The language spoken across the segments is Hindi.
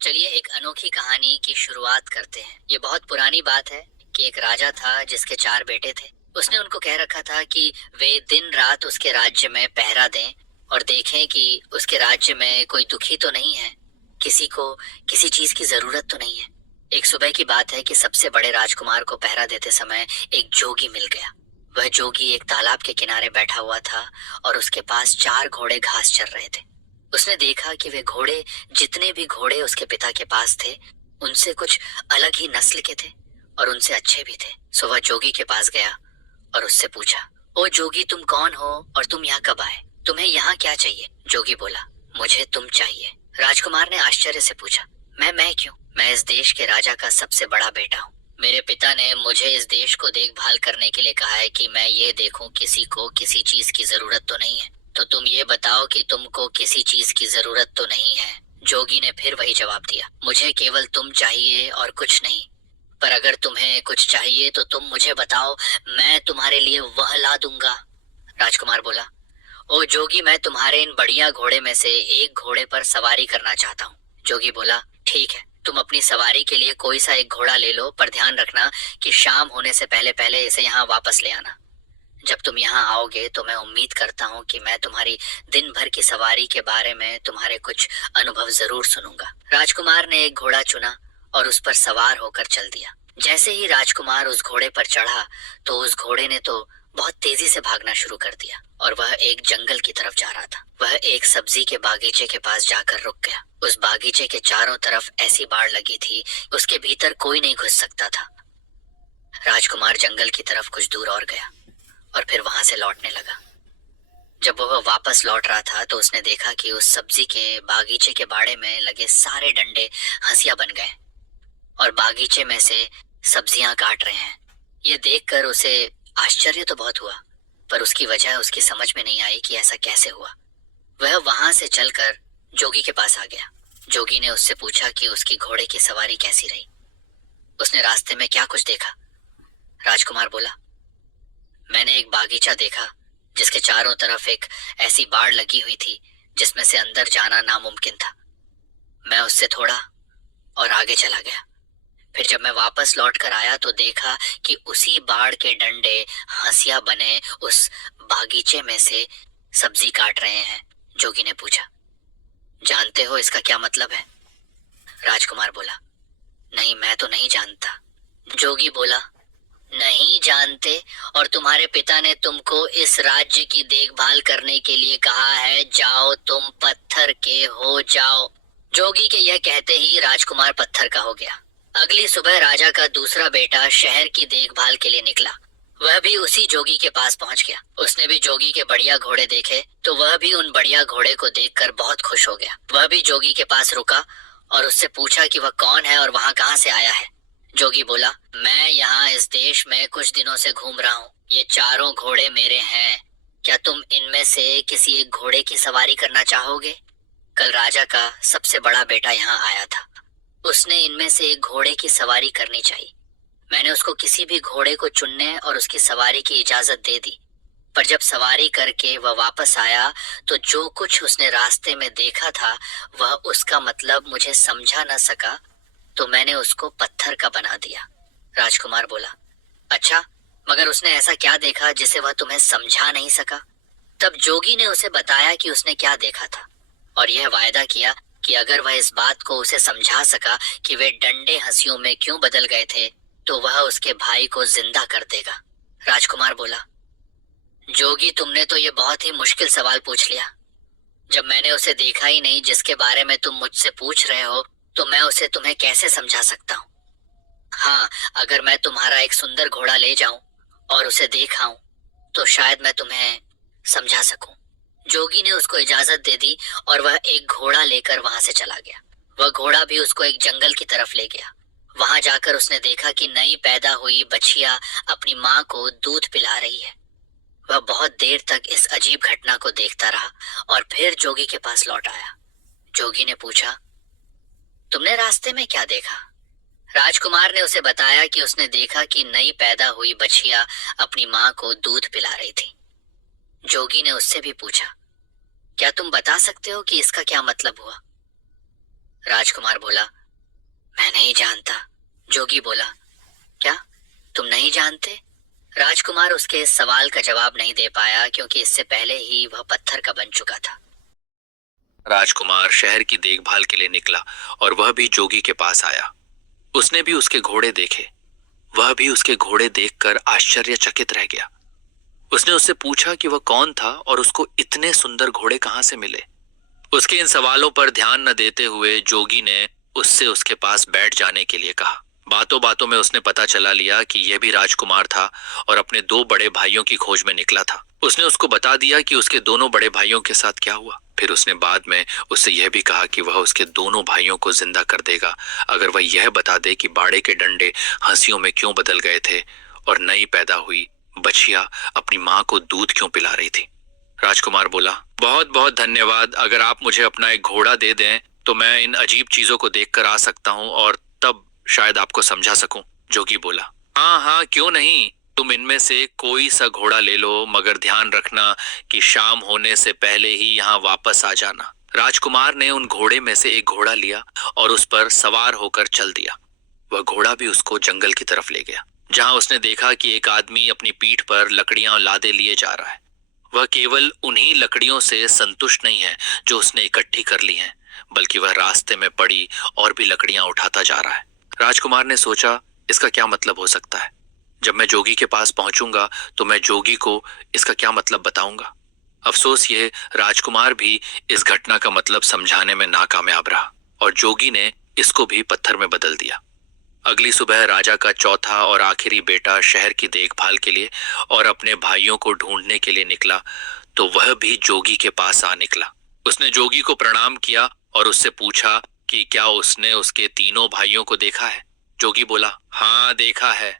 चलिए एक अनोखी कहानी की शुरुआत करते हैं। ये बहुत पुरानी बात है कि एक राजा था जिसके 4 बेटे थे। उसने उनको कह रखा था कि वे दिन रात उसके राज्य में पहरा दें और देखें कि उसके राज्य में कोई दुखी तो नहीं है, किसी को किसी चीज की जरूरत तो नहीं है। एक सुबह की बात है कि सबसे बड़े राजकुमार को पहरा देते समय एक जोगी मिल गया। वह जोगी एक तालाब के किनारे बैठा हुआ था और उसके पास 4 घोड़े घास चर रहे थे। उसने देखा कि वे घोड़े, जितने भी घोड़े उसके पिता के पास थे, उनसे कुछ अलग ही नस्ल के थे और उनसे अच्छे भी थे। सो वह जोगी के पास गया और उससे पूछा, ओ जोगी, तुम कौन हो और तुम यहाँ कब आए? तुम्हें यहाँ क्या चाहिए? जोगी बोला, मुझे तुम चाहिए। राजकुमार ने आश्चर्य से पूछा, मैं क्यों? मैं इस देश के राजा का सबसे बड़ा बेटा हूँ। मेरे पिता ने मुझे इस देश को देखभाल करने के लिए कहा है कि मैं ये देखूं किसी को किसी चीज की जरूरत तो नहीं है। तो तुम ये बताओ कि तुमको किसी चीज की जरूरत तो नहीं है। जोगी ने फिर वही जवाब दिया, मुझे केवल तुम चाहिए और कुछ नहीं। पर अगर तुम्हें कुछ चाहिए तो तुम मुझे बताओ, मैं तुम्हारे लिए वह ला दूंगा। राजकुमार बोला, ओ जोगी, मैं तुम्हारे इन बढ़िया घोड़े में से एक घोड़े पर सवारी करना चाहता हूँ। जोगी बोला, ठीक है, तुम अपनी सवारी के लिए कोई सा एक घोड़ा ले लो, पर ध्यान रखना कि शाम होने से पहले पहले इसे यहाँ वापस ले आना। जब तुम यहाँ आओगे तो मैं उम्मीद करता हूँ कि मैं तुम्हारी दिन भर की सवारी के बारे में तुम्हारे कुछ अनुभव जरूर सुनूंगा। राजकुमार ने एक घोड़ा चुना और उस पर सवार होकर चल दिया। जैसे ही राजकुमार उस घोड़े पर चढ़ा तो उस घोड़े ने तो बहुत तेजी से भागना शुरू कर दिया और वह एक जंगल की तरफ जा रहा था। वह एक सब्जी के बागीचे के पास जाकर रुक गया। उस बागीचे के चारों तरफ ऐसी बाड़ लगी थी, उसके भीतर कोई नहीं घुस सकता था। राजकुमार जंगल की तरफ कुछ दूर और गया और फिर वहां से लौटने लगा। जब वह वापस लौट रहा था तो उसने देखा कि उस सब्जी के बागीचे के बाड़े में लगे सारे डंडे हंसिया बन गए और बागीचे में से सब्जियां काट रहे हैं। ये देखकर उसे आश्चर्य तो बहुत हुआ, पर उसकी वजह उसकी समझ में नहीं आई कि ऐसा कैसे हुआ। वह वहां से चलकर जोगी के पास आ गया। जोगी ने उससे पूछा कि उसकी घोड़े की सवारी कैसी रही, उसने रास्ते में क्या कुछ देखा। राजकुमार बोला, मैंने एक बागीचा देखा जिसके चारों तरफ एक ऐसी बाड़ लगी हुई थी जिसमें से अंदर जाना नामुमकिन था। मैं उससे थोड़ा और आगे चला गया। फिर जब मैं वापस लौट कर आया तो देखा कि उसी बाड़ के डंडे हंसिया बने उस बागीचे में से सब्जी काट रहे हैं। जोगी ने पूछा, जानते हो इसका क्या मतलब है? राजकुमार बोला, नहीं, मैं तो नहीं जानता। जोगी बोला, नहीं जानते? और तुम्हारे पिता ने तुमको इस राज्य की देखभाल करने के लिए कहा है, जाओ तुम पत्थर के हो जाओ। जोगी के यह कहते ही राजकुमार पत्थर का हो गया। अगली सुबह राजा का दूसरा बेटा शहर की देखभाल के लिए निकला। वह भी उसी जोगी के पास पहुंच गया। उसने भी जोगी के बढ़िया घोड़े देखे तो वह भी उन बढ़िया घोड़े को देखकर बहुत खुश हो गया। वह भी जोगी के पास रुका और उससे पूछा कि वह कौन है और वहां कहाँ से आया है। जोगी बोला, मैं यहाँ इस देश में कुछ दिनों से घूम रहा हूँ। ये चारों घोड़े मेरे हैं। क्या तुम इनमें से किसी एक घोड़े की सवारी करना चाहोगे? कल राजा का सबसे बड़ा बेटा यहाँ आया था। उसने इनमें से एक घोड़े की सवारी करनी चाहिए। मैंने उसको किसी भी घोड़े को चुनने और उसकी सवारी की इजाजत दे दी, पर जब सवारी करके वह वापस आया तो जो कुछ उसने रास्ते में देखा था वह उसका मतलब मुझे समझा न सका, तो मैंने उसको पत्थर का बना दिया। राजकुमार बोला, अच्छा, मगर उसने ऐसा क्या देखा जिसे वह तुम्हें समझा नहीं सका? तब जोगी ने उसे बताया कि उसने क्या देखा था और यह वायदा किया कि अगर वह इस बात को उसे समझा सका कि वे डंडे हंसियों में क्यों बदल गए थे तो वह उसके भाई को जिंदा कर देगा। राजकुमार बोला, जोगी, तुमने तो ये बहुत ही मुश्किल सवाल पूछ लिया। जब मैंने उसे देखा ही नहीं जिसके बारे में तुम मुझसे पूछ रहे हो, तो मैं उसे तुम्हें कैसे समझा सकता हूँ? हाँ, अगर मैं तुम्हारा एक सुंदर घोड़ा ले जाऊं और उसे दिखाऊं तो शायद मैं तुम्हें समझा सकूं। जोगी ने उसको इजाजत दे दी और वह एक घोड़ा लेकर वहां से चला गया। वह घोड़ा भी उसको एक जंगल की तरफ ले गया। वहां जाकर उसने देखा कि नई पैदा हुई बछिया अपनी माँ को दूध पिला रही है। वह बहुत देर तक इस अजीब घटना को देखता रहा और फिर जोगी के पास लौट आया। जोगी ने पूछा, तुमने रास्ते में क्या देखा? राजकुमार ने उसे बताया कि उसने देखा कि नई पैदा हुई बछिया अपनी माँ को दूध पिला रही थी। जोगी ने उससे भी पूछा, क्या तुम बता सकते हो कि इसका क्या मतलब हुआ? राजकुमार बोला, मैं नहीं जानता। जोगी बोला, क्या तुम नहीं जानते? राजकुमार उसके इस सवाल का जवाब नहीं दे पाया क्योंकि इससे पहले ही वह पत्थर का बन चुका था। राजकुमार शहर की देखभाल के लिए निकला और वह भी जोगी के पास आया। उसने भी उसके घोड़े देखे। वह भी उसके घोड़े देखकर आश्चर्यचकित रह गया। उसने उससे पूछा कि वह कौन था और उसको इतने सुंदर घोड़े कहां से मिले। उसके इन सवालों पर ध्यान न देते हुए जोगी ने उससे उसके पास बैठ जाने के लिए कहा। बातों बातों में उसने पता चला लिया कि यह भी राजकुमार था और अपने दो बड़े भाइयों की खोज में निकला था। उसने उसको बता दिया कि उसके दोनों बड़े भाइयों के साथ क्या हुआ। फिर उसने बाद में उससे यह भी कहा कि वह उसके दोनों भाइयों को जिंदा कर देगा अगर वह यह बता दे कि बाड़े के डंडे हंसियों में क्यों बदल गए थे और नई पैदा हुई बछिया अपनी माँ को दूध क्यों पिला रही थी। राजकुमार बोला, बहुत बहुत धन्यवाद। अगर आप मुझे अपना एक घोड़ा दे दें तो मैं इन अजीब चीजों को देखकर आ सकता हूँ और तब शायद आपको समझा सकूं। जोगी बोला, हाँ हाँ, क्यों नहीं। तुम इनमें से कोई सा घोड़ा ले लो, मगर ध्यान रखना कि शाम होने से पहले ही यहाँ वापस आ जाना। राजकुमार ने उन घोड़े में से एक घोड़ा लिया और उस पर सवार होकर चल दिया। वह घोड़ा भी उसको जंगल की तरफ ले गया, जहां उसने देखा कि एक आदमी अपनी पीठ पर लकड़ियां और लादे लिए जा रहा है। वह केवल उन्हीं लकड़ियों से संतुष्ट नहीं है जो उसने इकट्ठी कर ली हैं, बल्कि वह रास्ते में पड़ी और भी लकड़ियां उठाता जा रहा है। राजकुमार ने सोचा, इसका क्या मतलब हो सकता है। जब मैं जोगी के पास पहुंचूंगा तो मैं जोगी को इसका क्या मतलब बताऊंगा। अफसोस ये राजकुमार भी इस घटना का मतलब समझाने में नाकामयाब रहा और जोगी ने इसको भी पत्थर में बदल दिया। अगली सुबह राजा का चौथा और आखिरी बेटा शहर की देखभाल के लिए और अपने भाइयों को ढूंढने के लिए निकला, तो वह भी जोगी के पास आ निकला। उसने जोगी को प्रणाम किया और उससे पूछा कि क्या उसने उसके तीनों भाइयों को देखा है। जोगी बोला, हाँ देखा है।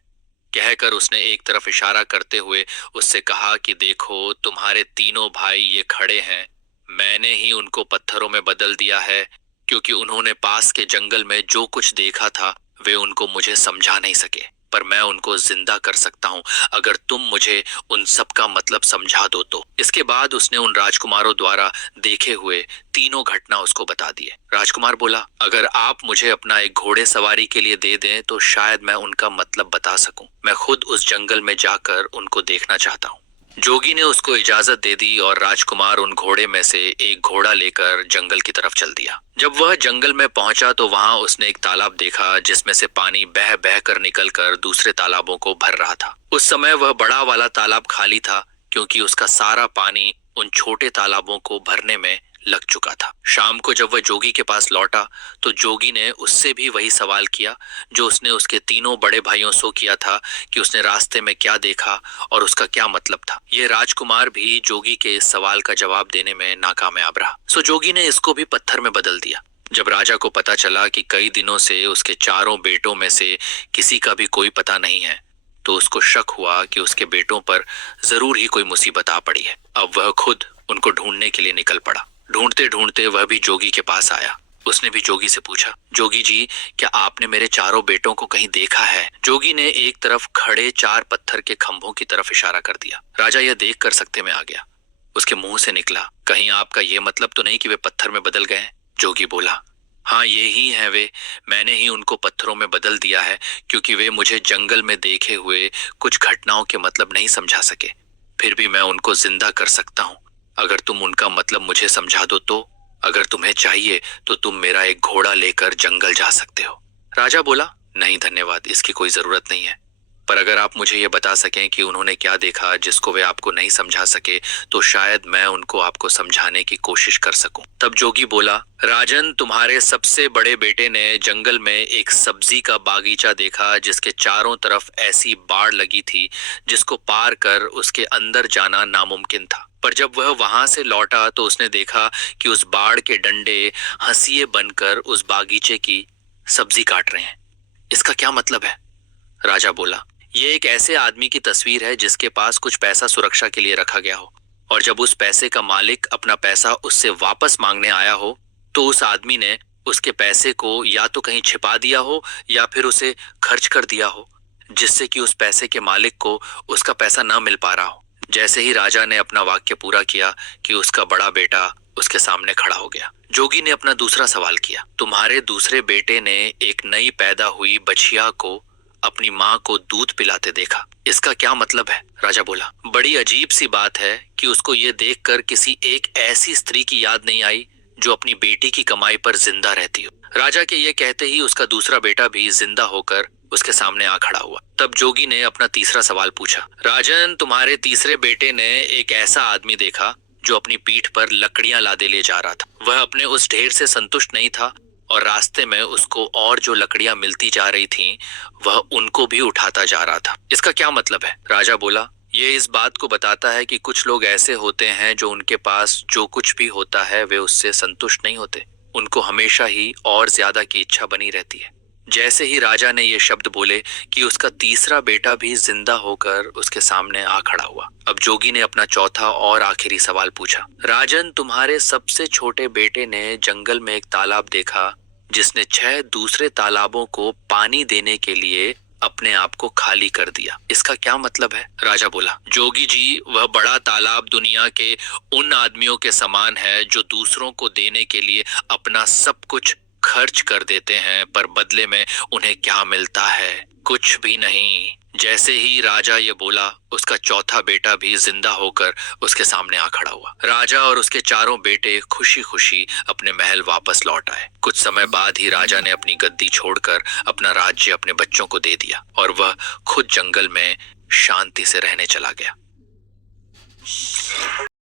कहकर उसने एक तरफ इशारा करते हुए उससे कहा कि देखो, तुम्हारे तीनों भाई ये खड़े हैं। मैंने ही उनको पत्थरों में बदल दिया है क्योंकि उन्होंने पास के जंगल में जो कुछ देखा था वे उनको मुझे समझा नहीं सके, पर मैं उनको जिंदा कर सकता हूँ अगर तुम मुझे उन सब का मतलब समझा दो तो। इसके बाद उसने उन राजकुमारों द्वारा देखे हुए तीनों घटना उसको बता दिए। राजकुमार बोला, अगर आप मुझे अपना एक घोड़े सवारी के लिए दे दें तो शायद मैं उनका मतलब बता सकूं। मैं खुद उस जंगल में जाकर उनको देखना चाहता हूँ। जोगी ने उसको इजाजत दे दी और राजकुमार उन घोड़े में से एक घोड़ा लेकर जंगल की तरफ चल दिया। जब वह जंगल में पहुंचा तो वहां उसने एक तालाब देखा जिसमें से पानी बह बह कर निकलकर दूसरे तालाबों को भर रहा था। उस समय वह बड़ा वाला तालाब खाली था क्योंकि उसका सारा पानी उन छोटे तालाबों को भरने में लग चुका था। शाम को जब वह जोगी के पास लौटा तो जोगी ने उससे भी वही सवाल किया जो उसने उसके तीनों बड़े भाइयों से किया था कि उसने रास्ते में क्या देखा और उसका क्या मतलब था। यह राजकुमार भी जोगी के इस सवाल का जवाब देने में नाकामयाब रहा, सो जोगी ने इसको भी पत्थर में बदल दिया। जब राजा को पता चला कि कई दिनों से उसके चारों बेटों में से किसी का भी कोई पता नहीं है, तो उसको शक हुआ कि उसके बेटों पर जरूर ही कोई मुसीबत आ पड़ी है। अब वह खुद उनको ढूंढने के लिए निकल पड़ा। ढूंढते ढूंढते वह भी जोगी के पास आया। उसने भी जोगी से पूछा, जोगी जी, क्या आपने मेरे चारों बेटों को कहीं देखा है? जोगी ने एक तरफ खड़े चार पत्थर के खंभों की तरफ इशारा कर दिया। राजा यह देखकर सकते में आ गया। उसके मुंह से निकला, कहीं आपका यह मतलब तो नहीं कि वे पत्थर में बदल गए? जोगी बोला, हाँ ये ही है वे। मैंने ही उनको पत्थरों में बदल दिया है क्योंकि वे मुझे जंगल में देखे हुए कुछ घटनाओं के मतलब नहीं समझा सके। फिर भी मैं उनको जिंदा कर सकता हूँ अगर तुम उनका मतलब मुझे समझा दो तो। अगर तुम्हें चाहिए तो तुम मेरा एक घोड़ा लेकर जंगल जा सकते हो। राजा बोला, नहीं धन्यवाद, इसकी कोई जरूरत नहीं है। पर अगर आप मुझे ये बता सकें कि उन्होंने क्या देखा जिसको वे आपको नहीं समझा सके, तो शायद मैं उनको आपको समझाने की कोशिश कर सकूं। तब जोगी बोला, राजन, तुम्हारे सबसे बड़े बेटे ने जंगल में एक सब्जी का बागीचा देखा जिसके चारों तरफ ऐसी बाड़ लगी थी जिसको पार कर उसके अंदर जाना नामुमकिन था। पर जब वह वहां से लौटा तो उसने देखा कि उस बाड़ के डंडे हंसिए बनकर उस बागीचे की सब्जी काट रहे हैं। इसका क्या मतलब है? राजा बोला, ये एक ऐसे आदमी की तस्वीर है जिसके पास कुछ पैसा सुरक्षा के लिए रखा गया हो, और जब उस पैसे का मालिक अपना पैसा उससे वापस मांगने आया हो तो उस आदमी ने उसके पैसे को या तो कहीं छिपा दिया हो या फिर उसे खर्च कर दिया हो, जिससे कि उस पैसे के मालिक को उसका पैसा न मिल पा रहा हो। जैसे ही राजा ने अपना वाक्य पूरा किया कि उसका बड़ा बेटा उसके सामने खड़ा हो गया। जोगी ने अपना दूसरा सवाल किया, तुम्हारे दूसरे बेटे ने एक नई पैदा हुई बछिया को अपनी माँ को दूध पिलाते देखा, इसका क्या मतलब है? राजा बोला, बड़ी अजीब सी बात है कि उसको ये देखकर किसी एक ऐसी स्त्री की याद नहीं आई जो अपनी बेटी की कमाई पर जिंदा रहती हो। राजा के ये कहते ही उसका दूसरा बेटा भी जिंदा होकर उसके सामने आ खड़ा हुआ। तब जोगी ने अपना तीसरा सवाल पूछा, राजन, तुम्हारे तीसरे बेटे ने एक ऐसा आदमी देखा जो अपनी पीठ पर लकड़ियां लादे ले जा रहा था। वह अपने उस ढेर से संतुष्ट नहीं था और रास्ते में उसको और जो लकड़ियां मिलती जा रही थीं, वह उनको भी उठाता जा रहा था। इसका क्या मतलब है? राजा बोला, ये इस बात को बताता है कि कुछ लोग ऐसे होते हैं जो उनके पास जो कुछ भी होता है वे उससे संतुष्ट नहीं होते, उनको हमेशा ही और ज्यादा की इच्छा बनी रहती है। जैसे ही राजा ने ये शब्द बोले कि उसका तीसरा बेटा भी जिंदा होकर उसके सामने आ खड़ा हुआ। अब जोगी ने अपना चौथा और आखिरी सवाल पूछा, राजन, तुम्हारे सबसे छोटे बेटे ने जंगल में एक तालाब देखा जिसने 6 दूसरे तालाबों को पानी देने के लिए अपने आप को खाली कर दिया, इसका क्या मतलब है? राजा बोला, जोगी जी, वह बड़ा तालाब दुनिया के उन आदमियों के समान है जो दूसरों को देने के लिए अपना सब कुछ खर्च कर देते हैं, पर बदले में उन्हें क्या मिलता है? कुछ भी नहीं। जैसे ही राजा ये बोला, उसका चौथा बेटा भी जिंदा होकर उसके सामने आ खड़ा हुआ। राजा और उसके चारों बेटे खुशी खुशी अपने महल वापस लौट आए। कुछ समय बाद ही राजा ने अपनी गद्दी छोड़कर अपना राज्य अपने बच्चों को दे दिया और वह खुद जंगल में शांति से रहने चला गया।